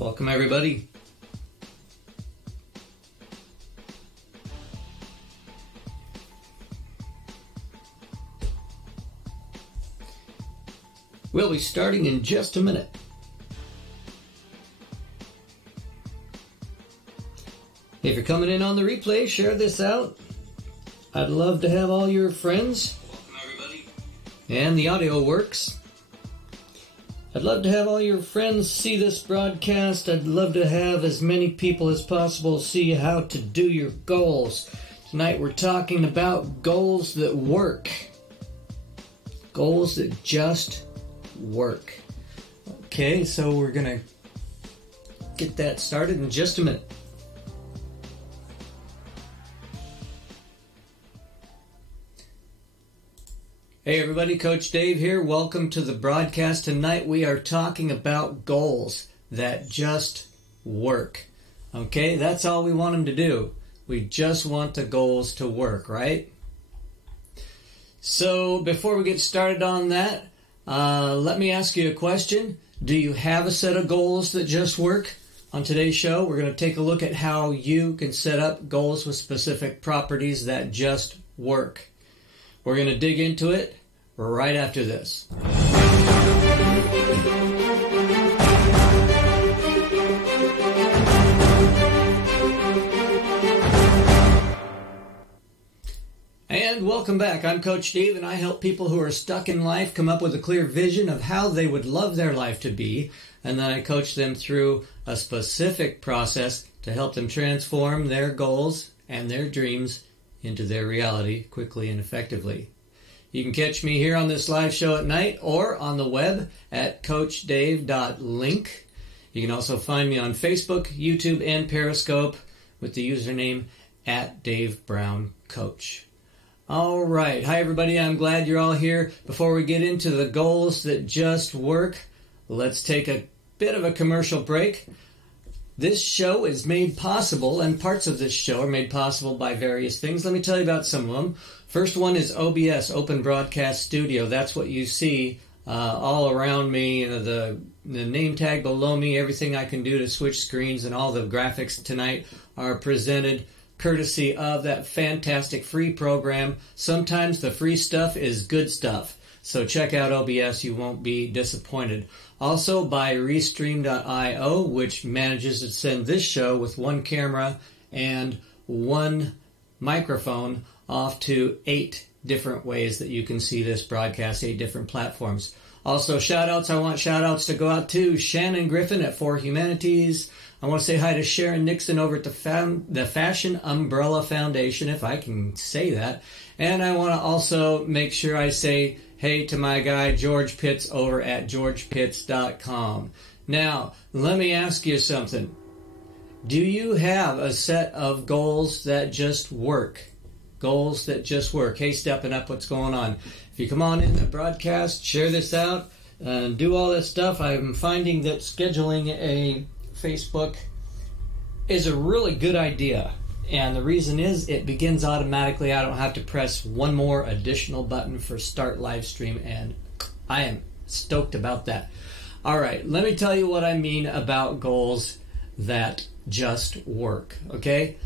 Welcome, everybody. We'll be starting in just a minute. If you're coming in on the replay, share this out. I'd love to have all your friends. Welcome, everybody. And the audio works. I'd love to have all your friends see this broadcast. I'd love to have as many people as possible see how to do your goals. Tonight we're talking about goals that work. Goals that just work. Okay, so we're going to get that started in just a minute. Hey everybody, Coach Dave here. Welcome to the broadcast. Tonight we are talking about goals that just work. Okay, that's all we want them to do. We just want the goals to work, right? So before we get started on that, let me ask you a question. Do you have a set of goals that just work? On today's show, we're going to take a look at how you can set up goals with specific properties that just work. We're going to dig into it right after this. And welcome back. I'm Coach Dave, and I help people who are stuck in life come up with a clear vision of how they would love their life to be, and then I coach them through a specific process to help them transform their goals and their dreams into their reality quickly and effectively. You can catch me here on this live show at night or on the web at coachdave.link. You can also find me on Facebook, YouTube, and Periscope with the username @DaveBrownCoach. All right. Hi, everybody. I'm glad you're all here. Before we get into the goals that just work, let's take a bit of a commercial break. This show is made possible, and parts of this show are made possible by various things. Let me tell you about some of them. First one is OBS, Open Broadcast Studio. That's what you see all around me. The name tag below me, everything I can do to switch screens, and all the graphics tonight are presented courtesy of that fantastic free program. Sometimes the free stuff is good stuff. So check out OBS, you won't be disappointed. Also by Restream.io, which manages to send this show with one camera and one microphone off to 8 different ways that you can see this broadcast, 8 different platforms. Also, shout-outs. I want shout-outs to go out to Shannon Griffin at For Humanities. I want to say hi to Sharon Nixon over at the Fashion Umbrella Foundation, if I can say that. And I want to also make sure I say hey to my guy George Pitts over at georgepitts.com. Now, let me ask you something. Do you have a set of goals that just work? Goals that just work. Hey, stepping up, what's going on? If you come on in the broadcast, share this out, and do all this stuff. I'm finding that scheduling a Facebook is a really good idea. And the reason is it begins automatically. I don't have to press one more additional button for start live stream, and I am stoked about that. All right, let me tell you what I mean about goals that just work, okay?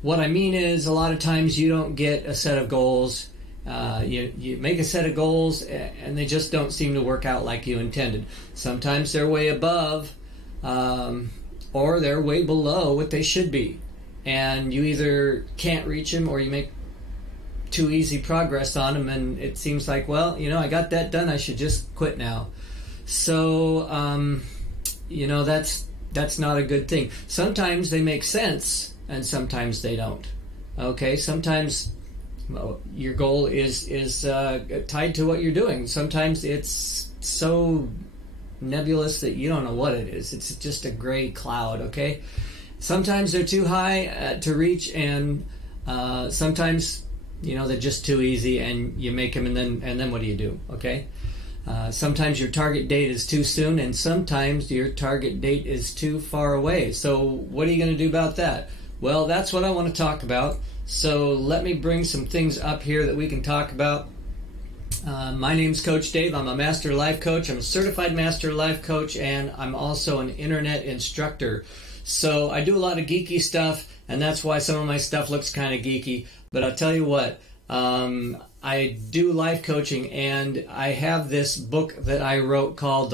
What I mean is a lot of times you don't get a set of goals. You make a set of goals and they just don't seem to work out like you intended. Sometimes they're way above or they're way below what they should be. And you either can't reach them or you make too easy progress on them, and it seems like, well, I got that done, I should just quit now. So, that's not a good thing. Sometimes they make sense, and sometimes they don't. Okay, sometimes your goal is tied to what you're doing. Sometimes it's so nebulous that you don't know what it is. It's just a gray cloud, okay? Sometimes they're too high to reach, and sometimes, they're just too easy, and you make them, and then what do you do, okay? Sometimes your target date is too soon, and sometimes your target date is too far away. So what are you going to do about that? Well, that's what I want to talk about. So let me bring some things up here that we can talk about. My name's Coach Dave. I'm a Master Life Coach. I'm a certified Master Life Coach, and I'm also an internet instructor. So I do a lot of geeky stuff, and that's why some of my stuff looks kind of geeky. But I'll tell you what, I do life coaching, and I have this book that I wrote called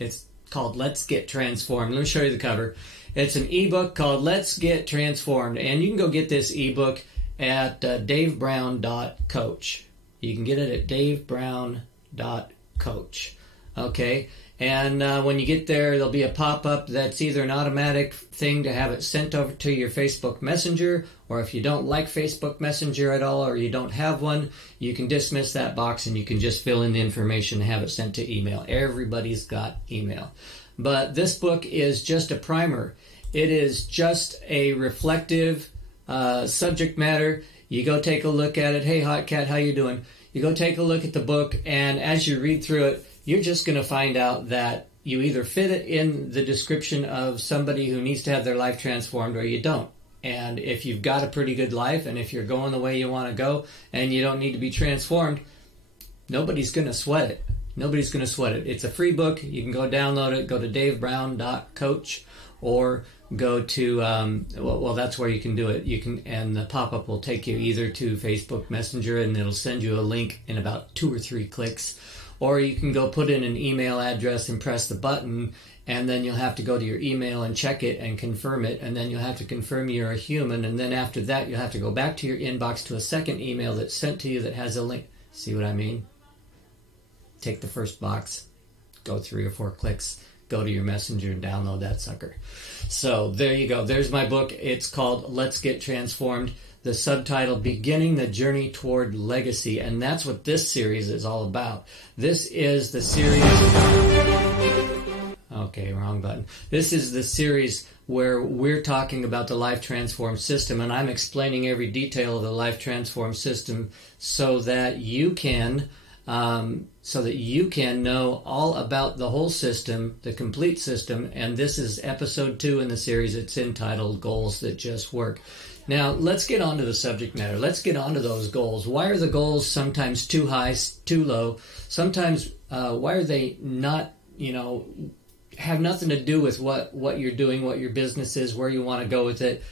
it's called Let's Get Transformed. Let me show you the cover. It's an ebook called Let's Get Transformed, and you can go get this ebook at davebrown.coach. You can get it at davebrown.coach. Okay? And when you get there, there'll be a pop-up that's either an automatic thing to have it sent over to your Facebook Messenger, or if you don't like Facebook Messenger at all, or you don't have one, you can dismiss that box and you can just fill in the information and have it sent to email. Everybody's got email. But this book is just a primer. It is just a reflective subject matter. You go take a look at it. Hey, Hot Cat, how you doing? You go take a look at the book, and as you read through it, you're just going to find out that you either fit it in the description of somebody who needs to have their life transformed, or you don't. And if you've got a pretty good life, and if you're going the way you want to go, and you don't need to be transformed, nobody's going to sweat it. Nobody's going to sweat it. It's a free book. You can go download it. Go to davebrown.coach, or go to well, that's where you can do it. You can, and the pop-up will take you either to Facebook Messenger, and it'll send you a link in about 2 or 3 clicks, or you can go put in an email address and press the button, and then you'll have to go to your email and check it and confirm it, and then you'll have to confirm you're a human, and then after that you'll have to go back to your inbox to a second email that's sent to you that has a link. See what I mean? Take the first box, go 3 or 4 clicks, go to your messenger and download that sucker. So there you go. There's my book. It's called Let's Get Transformed. The subtitle, Beginning the Journey Toward Legacy. And that's what this series is all about. This is the series... Okay, wrong button. This is the series where we're talking about the Life Transform System, and I'm explaining every detail of the Life Transform System so that you can know all about the whole system, the complete system. And this is episode 2 in the series. It's entitled Goals That Just Work. Now, let's get on to the subject matter. Let's get on to those goals. Why are the goals sometimes too high, too low? Sometimes, why are they not, have nothing to do with what you're doing, what your business is, where you want to go with it?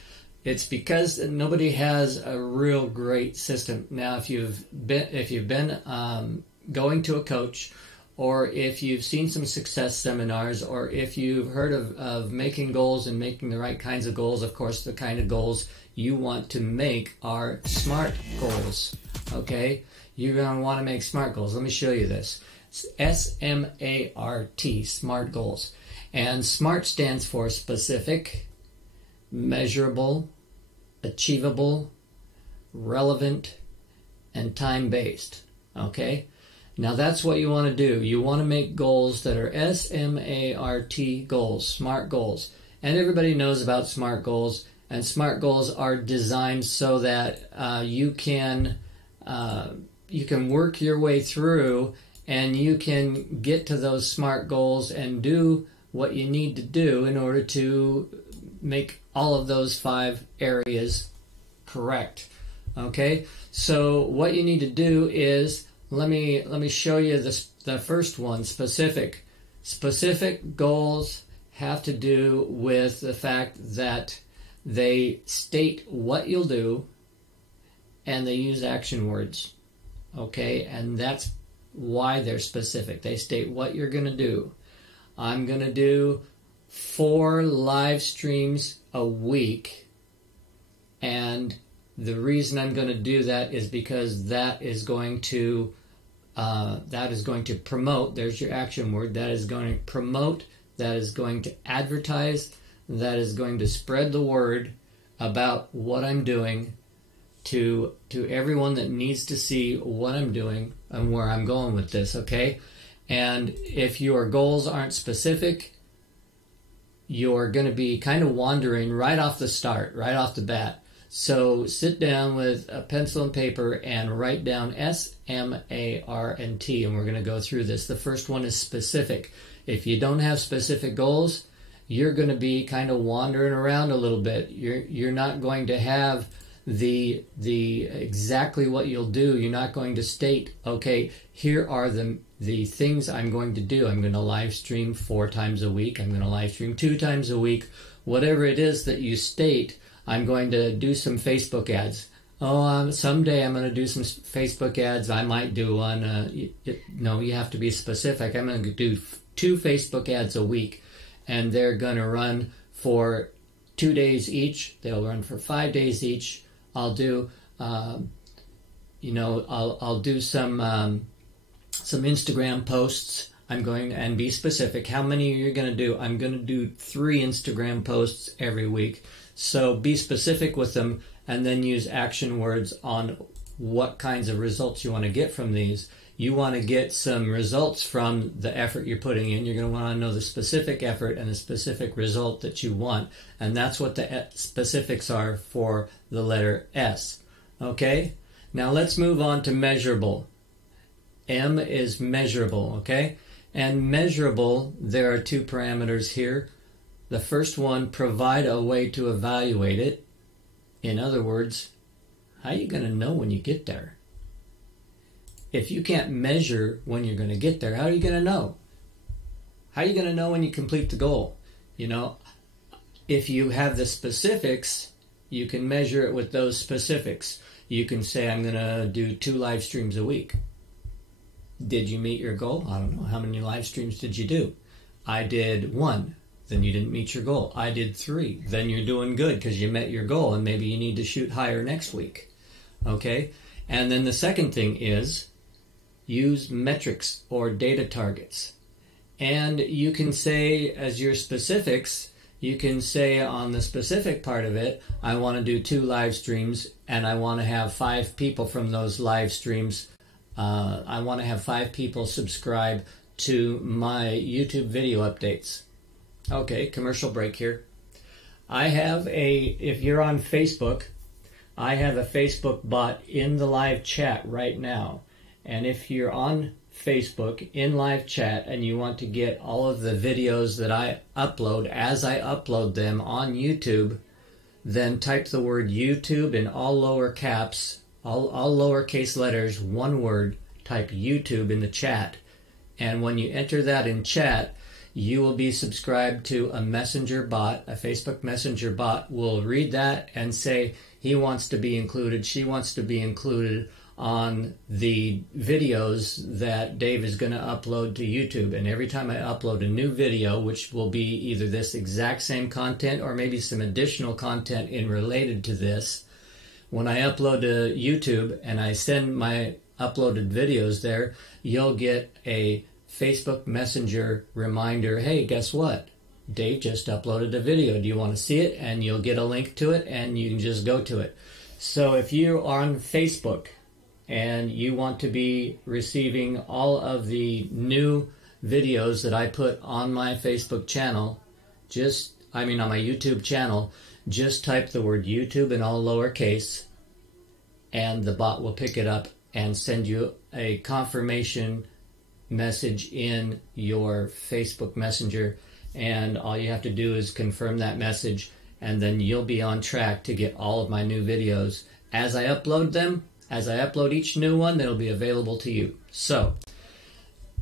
It's because nobody has a real great system. Now, if you've been going to a coach, or if you've seen some success seminars, or if you've heard of making goals and making the right kinds of goals, of course, the kind of goals you want to make are SMART goals, okay? You're going to want to make SMART goals. Let me show you this. S-M-A-R-T, SMART goals. And SMART stands for specific, measurable, achievable, relevant, and time-based, okay? Now that's what you want to do. You want to make goals that are S-M-A-R-T goals, SMART goals. And everybody knows about SMART goals. And SMART goals are designed so that you can work your way through, and you can get to those SMART goals and do what you need to do in order to make all of those 5 areas correct. Okay? So what you need to do is, let me show you the first one, specific. Specific goals have to do with the fact that they state what you'll do, and they use action words, okay? And that's why they're specific. They state what you're going to do. I'm going to do 4 live streams a week, and the reason I'm going to do that is because that is going to promote. There's your action word. That is going to promote. That is going to advertise. That is going to spread the word about what I'm doing to everyone that needs to see what I'm doing and where I'm going with this, okay? And if your goals aren't specific, you're going to be kind of wandering right off the start, right off the bat. So sit down with a pencil and paper and write down S-M-A-R-T, and we're going to go through this. The first one is specific. If you don't have specific goals, you're going to be kind of wandering around a little bit. You're not going to have the exactly what you'll do. You're not going to state, okay, here are the things I'm going to do. I'm going to live stream 4 times a week. I'm going to live stream 2 times a week. Whatever it is that you state, I'm going to do some Facebook ads. Oh, someday I'm going to do some Facebook ads. I might do one. No, you have to be specific. I'm going to do 2 Facebook ads a week, and they're going to run for 2 days each. They'll run for 5 days each. I'll do, I'll do some Instagram posts. I'm going and be specific. How many are you going to do? I'm going to do 3 Instagram posts every week. So be specific with them, and then use action words on what kinds of results you want to get from these. You want to get some results from the effort you're putting in. You're going to want to know the specific effort and the specific result that you want. And that's what the specifics are for the letter S. Okay? Now let's move on to measurable. M is measurable, okay? And measurable, there are 2 parameters here. The first one, provide a way to evaluate it. In other words, how are you going to know when you get there? If you can't measure when you're going to get there, how are you going to know? How are you going to know when you complete the goal? If you have the specifics, you can measure it with those specifics. You can say, I'm going to do 2 live streams a week. Did you meet your goal? I don't know. How many live streams did you do? I did 1. Then you didn't meet your goal. I did 3. Then you're doing good because you met your goal, and maybe you need to shoot higher next week. Okay? And then the second thing is use metrics or data targets. And you can say, as your specifics, you can say on the specific part of it, I want to do 2 live streams, and I want to have 5 people from those live streams. I want to have 5 people subscribe to my YouTube video updates. Okay, commercial break here. If you're on Facebook, I have a Facebook bot in the live chat right now. And if you're on Facebook in live chat and you want to get all of the videos that I upload as I upload them on YouTube, then type the word YouTube in all lower caps, all lowercase letters, one word, type YouTube in the chat. And when you enter that in chat, you will be subscribed to a messenger bot. A Facebook messenger bot will read that and say he wants to be included, she wants to be included on the videos that Dave is going to upload to YouTube. And every time I upload a new video, which will be either this exact same content or maybe some additional content in related to this, when I upload to YouTube and I send my uploaded videos there, you'll get a Facebook Messenger reminder, hey, guess what? Dave just uploaded a video. Do you want to see it? And you'll get a link to it, and you can just go to it. So if you're on Facebook and you want to be receiving all of the new videos that I put on my Facebook channel, on my YouTube channel, just type the word YouTube in all lowercase, and the bot will pick it up and send you a confirmation message in your Facebook Messenger, and all you have to do is confirm that message, and then you'll be on track to get all of my new videos. As I upload them, as I upload each new one, they'll be available to you. So,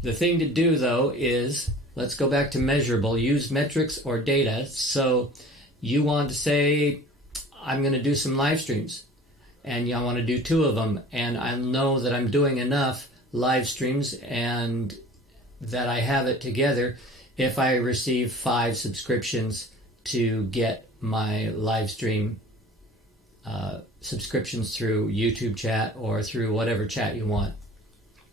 the thing to do though is, let's go back to measurable, use metrics or data. So, you want to say, I'm going to do some live streams, and I want to do 2 of them, and I know that I'm doing enough live streams and that I have it together if I receive 5 subscriptions to get my live stream subscriptions through YouTube chat or through whatever chat you want.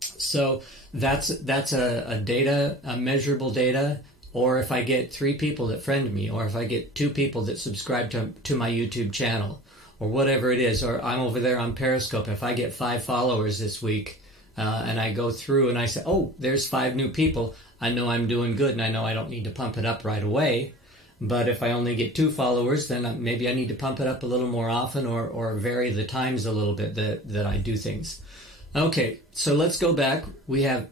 So that's a measurable data. Or if I get 3 people that friend me, or if I get 2 people that subscribe to my YouTube channel, or whatever it is, or I'm over there on Periscope, if I get 5 followers this week, and I go through and I say, oh, there's 5 new people, I know I'm doing good, and I know I don't need to pump it up right away. But if I only get 2 followers, then maybe I need to pump it up a little more often, or vary the times a little bit that I do things. Okay, so let's go back. We have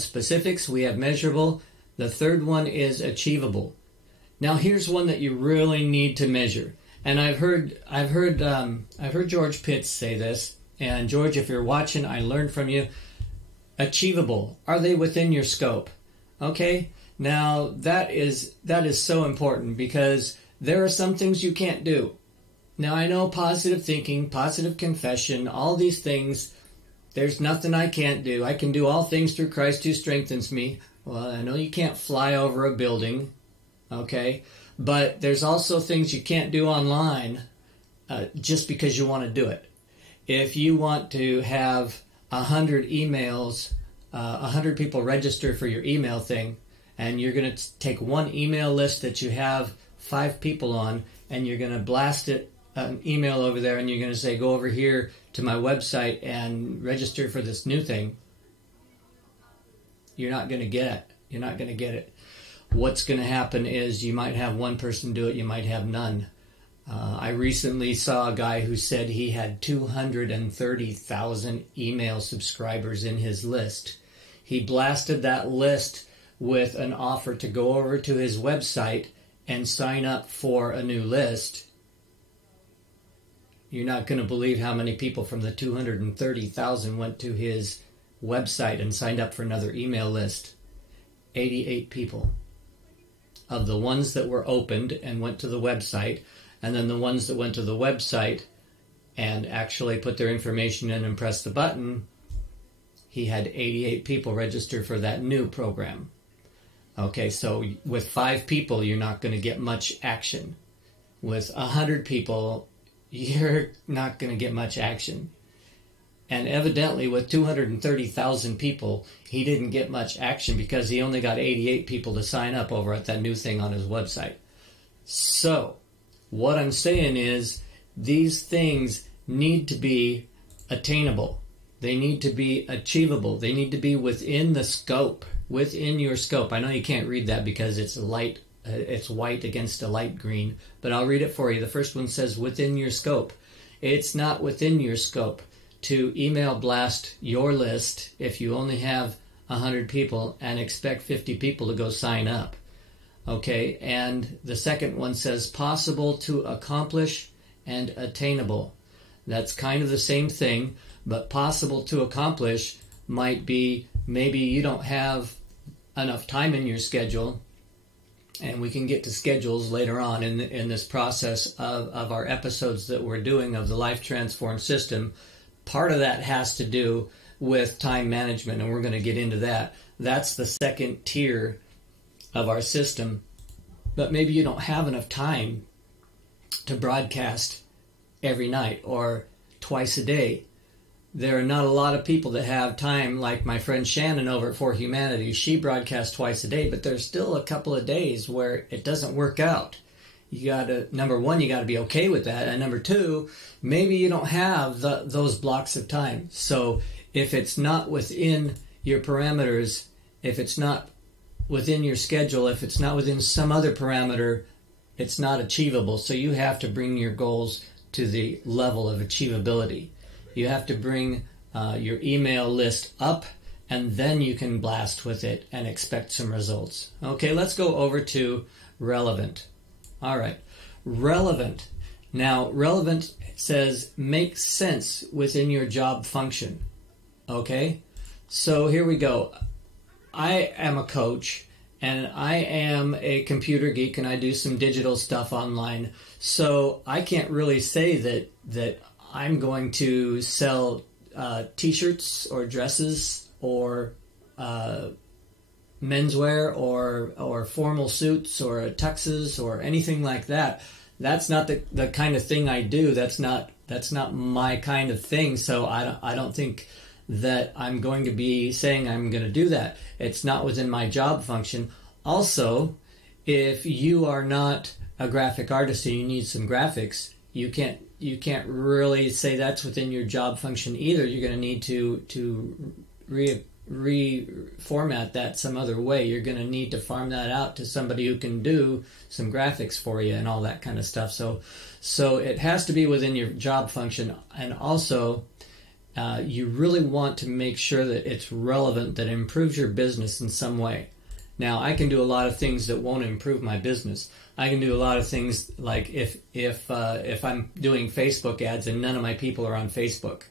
specifics, we have measurable. The third one is achievable. Now here's one that you really need to measure, And I've heard George Pitts say this. And George, if you're watching, I learned from you. Achievable. Are they within your scope? Okay. Now that is so important, because there are some things you can't do. Now I know positive thinking, positive confession, all these things. There's nothing I can't do. I can do all things through Christ who strengthens me. Well, I know you can't fly over a building, okay? But there's also things you can't do online just because you want to do it. If you want to have 100 emails, 100 people register for your email thing, and you're going to take one email list that you have 5 people on, and you're going to blast it, an email over there, and you're going to say, go over here to my website and register for this new thing. You're not going to get it. You're not going to get it. What's going to happen is you might have one person do it, you might have none. I recently saw a guy who said he had 230,000 email subscribers in his list. He blasted that list with an offer to go over to his website and sign up for a new list. You're not going to believe how many people from the 230,000 went to his website and signed up for another email list. 88 people. Of the ones that were opened and went to the website, and then the ones that went to the website and actually put their information in and pressed the button, he had 88 people register for that new program. Okay, so with 5 people, you're not going to get much action. With 100 people, you're not going to get much action. And evidently, with 230,000 people, he didn't get much action because he only got 88 people to sign up over at that new thing on his website. So, what I'm saying is, these things need to be attainable. They need to be achievable. They need to be within the scope, within your scope. I know you can't read that because it's light. It's white against a light green, but I'll read it for you. The first one says within your scope. It's not within your scope to email blast your list if you only have 100 people and expect 50 people to go sign up. Okay, and the second one says possible to accomplish and attainable. That's kind of the same thing, but possible to accomplish might be maybe you don't have enough time in your schedule, and we can get to schedules later on in this process of our episodes that we're doing of the Life Transform System. Part of that has to do with time management, and we're going to get into that. That's the second tier of our system. But maybe you don't have enough time to broadcast every night or twice a day. There are not a lot of people that have time, like my friend Shannon over at For Humanity. She broadcasts twice a day, but there's still a couple of days where it doesn't work out. You got to, number one, you got to be okay with that. And number two, maybe you don't have those blocks of time. So if it's not within your parameters, if it's not within your schedule, if it's not within some other parameter, it's not achievable. So you have to bring your goals to the level of achievability. You have to bring your email list up, and then you can blast with it and expect some results. Okay, let's go over to relevant. All right, relevant. Now, relevant says make sense within your job function. Okay, so here we go. I am a coach, and I am a computer geek, and I do some digital stuff online. So I can't really say that I'm going to sell T-shirts or dresses or menswear or formal suits or tuxes or anything like that. That's not the kind of thing I do. That's not my kind of thing. So I don't think that I'm going to be saying I'm going to do that. It's not within my job function. Also, if you are not a graphic artist and you need some graphics, you can't really say that's within your job function either. You're going to need to reformat that some other way. You're going to need to farm that out to somebody who can do some graphics for you and all that kind of stuff. So it has to be within your job function, and also you really want to make sure that it's relevant, that it improves your business in some way. Now, I can do a lot of things that won't improve my business. I can do a lot of things like if I'm doing Facebook ads and none of my people are on Facebook,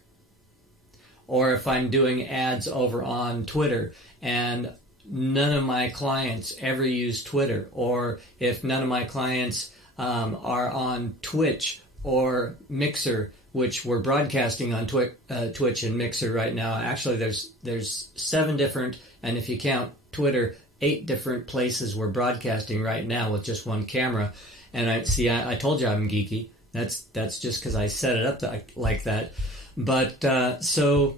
or if I'm doing ads over on Twitter and none of my clients ever use Twitter, or if none of my clients are on Twitch or Mixer, which we're broadcasting on Twitch and Mixer right now. Actually, there's 7 different, and if you count Twitter, 8 different places we're broadcasting right now with just one camera. And I told you I'm geeky. That's just because I set it up like that. But so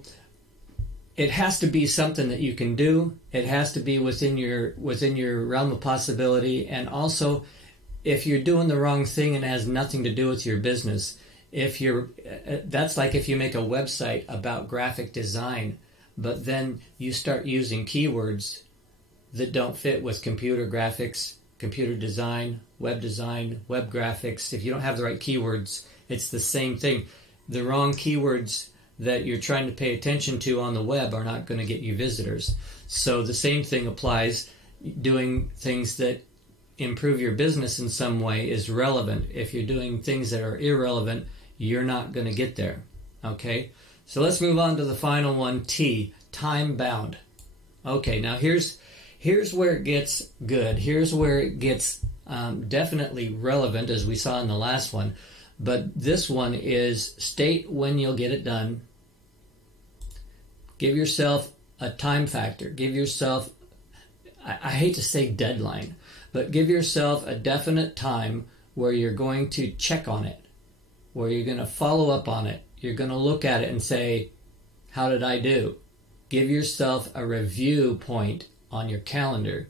it has to be something that you can do. It has to be within your realm of possibility. And also, if you're doing the wrong thing and it has nothing to do with your business, that's like if you make a website about graphic design, but then you start using keywords that don't fit with computer graphics, computer design, web graphics. If you don't have the right keywords, it's the same thing. The wrong keywords that you're trying to pay attention to on the web are not going to get you visitors. So the same thing applies. Doing things that improve your business in some way is relevant. If you're doing things that are irrelevant, you're not going to get there. Okay? So let's move on to the final one, T, time bound. Okay, now here's where it gets good. Here's where it gets definitely relevant, as we saw in the last one. But this one is state when you'll get it done. Give yourself a time factor. Give yourself, I hate to say deadline, but give yourself a definite time where you're going to check on it, where you're going to follow up on it. You're going to look at it and say, how did I do? Give yourself a review point on your calendar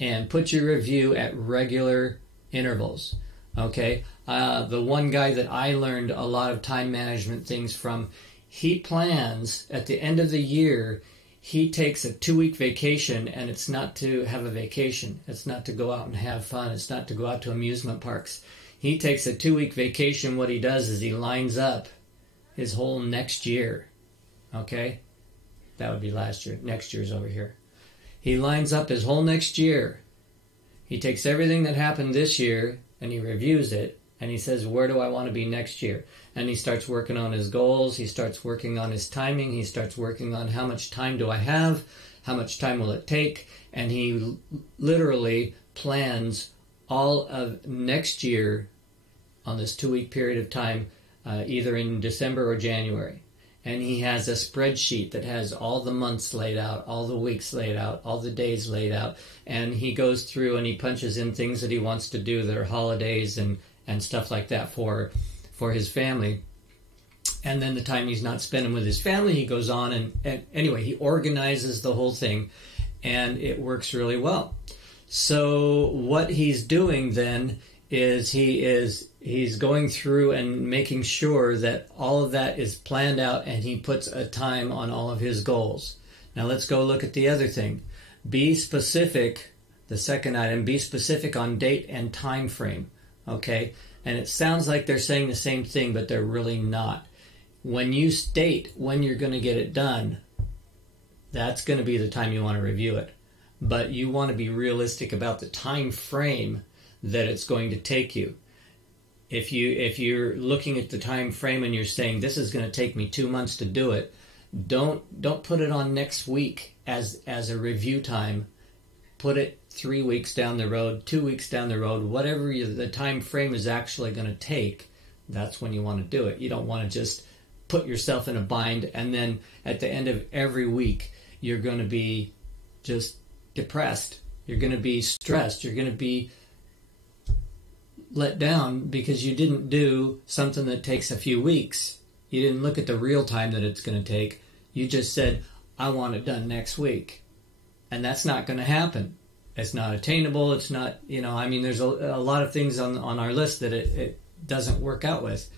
and put your review at regular intervals. Okay? The one guy that I learned a lot of time management things from, he plans at the end of the year, he takes a 2-week vacation, and it's not to have a vacation. It's not to go out and have fun. It's not to go out to amusement parks. He takes a 2-week vacation. What he does is he lines up his whole next year. Okay? That would be last year. Next year's over here. He lines up his whole next year. He takes everything that happened this year and he reviews it, and he says, where do I want to be next year? And he starts working on his goals. He starts working on his timing. He starts working on how much time do I have? How much time will it take? And he literally plans all of next year on this 2-week period of time, either in December or January. And he has a spreadsheet that has all the months laid out, all the weeks laid out, all the days laid out. And he goes through and he punches in things that he wants to do that are holidays and stuff like that for his family. And then the time he's not spending with his family, he goes on and anyway, he organizes the whole thing, and it works really well. So what he's doing then is he's going through and making sure that all of that is planned out, and he puts a time on all of his goals. Now let's go look at the other thing. Be specific, the second item, be specific on date and time frame. Okay? And it sounds like they're saying the same thing, but they're really not. When you state when you're going to get it done, that's going to be the time you want to review it. But you want to be realistic about the time frame that it's going to take you. If you're looking at the time frame and you're saying this is going to take me 2 months to do it, don't put it on next week as a review time. Put it 3 weeks down the road, 2 weeks down the road, whatever the time frame is actually going to take. That's when you want to do it. You don't want to just put yourself in a bind, and then at the end of every week you're going to be just depressed. You're going to be stressed. You're going to be let down because you didn't do something that takes a few weeks. You didn't look at the real time that it's going to take. You just said, I want it done next week. And that's not going to happen. It's not attainable. It's not, there's a lot of things on our list that it doesn't work out with.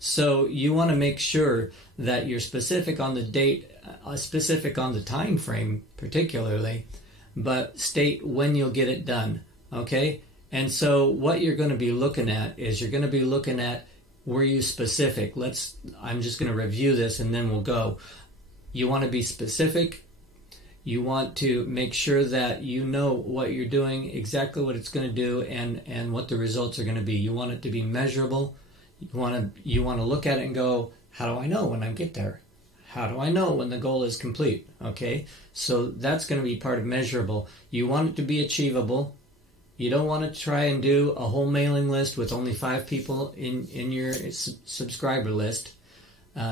So you want to make sure that you're specific on the date, specific on the time frame particularly, but state when you'll get it done, okay? And so what you're going to be looking at is you're going to be looking at, were you specific? I'm just going to review this and then we'll go. You want to be specific. You want to make sure that you know what you're doing, exactly what it's going to do, and what the results are going to be. You want it to be measurable. You want to look at it and go, how do I know when I get there? How do I know when the goal is complete? Okay, so that's going to be part of measurable. You want it to be achievable. You don't want to try and do a whole mailing list with only 5 people in your subscriber list.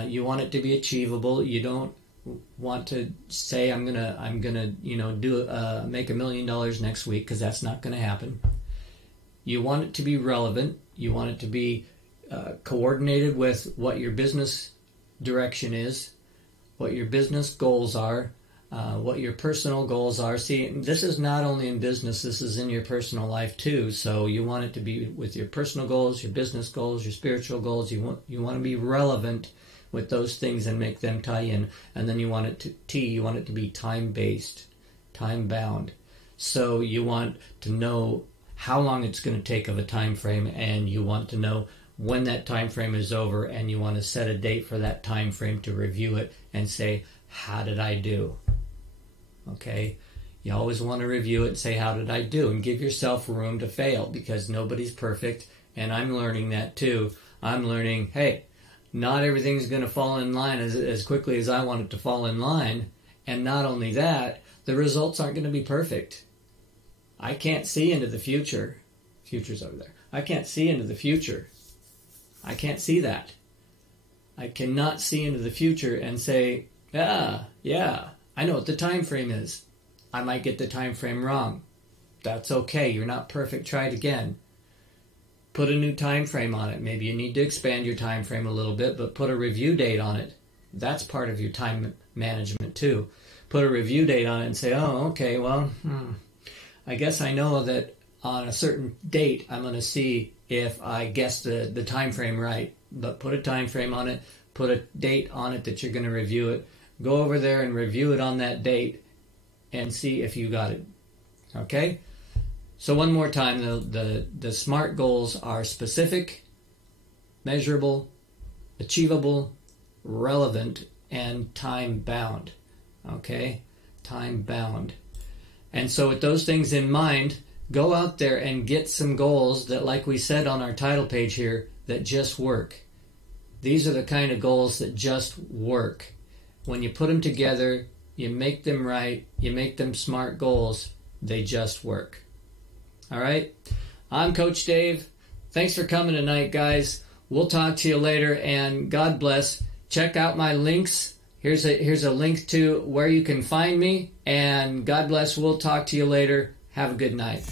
You want it to be achievable. You don't want to say I'm gonna make $1 million next week, because that's not going to happen. You want it to be relevant. You want it to be coordinated with what your business direction is, what your business goals are, what your personal goals are. See, this is not only in business, this is in your personal life too. So you want it to be with your personal goals, your business goals, your spiritual goals. You want to be relevant with those things and make them tie in. And then you want it to be time-based, time-bound. So you want to know how long it's going to take of a time frame, and you want to know when that time frame is over, and you want to set a date for that time frame to review it and say, how did I do? Okay? You always want to review it and say, how did I do? And give yourself room to fail, because nobody's perfect, and I'm learning that too. I'm learning, hey, not everything's going to fall in line as quickly as I want it to fall in line. And not only that, the results aren't going to be perfect. I can't see into the future. Future's over there. I can't see into the future. I can't see that. I cannot see into the future and say, yeah, I know what the time frame is. I might get the time frame wrong. That's okay. You're not perfect. Try it again. Put a new time frame on it. Maybe you need to expand your time frame a little bit, but put a review date on it. That's part of your time management too. Put a review date on it and say, oh, okay, well, I guess I know that on a certain date I'm going to see if I guessed the time frame right. But put a time frame on it. Put a date on it that you're going to review it. Go over there and review it on that date and see if you got it. Okay? So one more time, the SMART goals are specific, measurable, achievable, relevant, and time-bound. Okay? Time-bound. And so with those things in mind, go out there and get some goals that, like we said on our title page here, that just work. These are the kind of goals that just work. When you put them together, you make them right, you make them SMART goals, they just work. All right? I'm Coach Dave. Thanks for coming tonight, guys. We'll talk to you later, and God bless. Check out my links. Here's a link to where you can find me, and God bless. We'll talk to you later. Have a good night.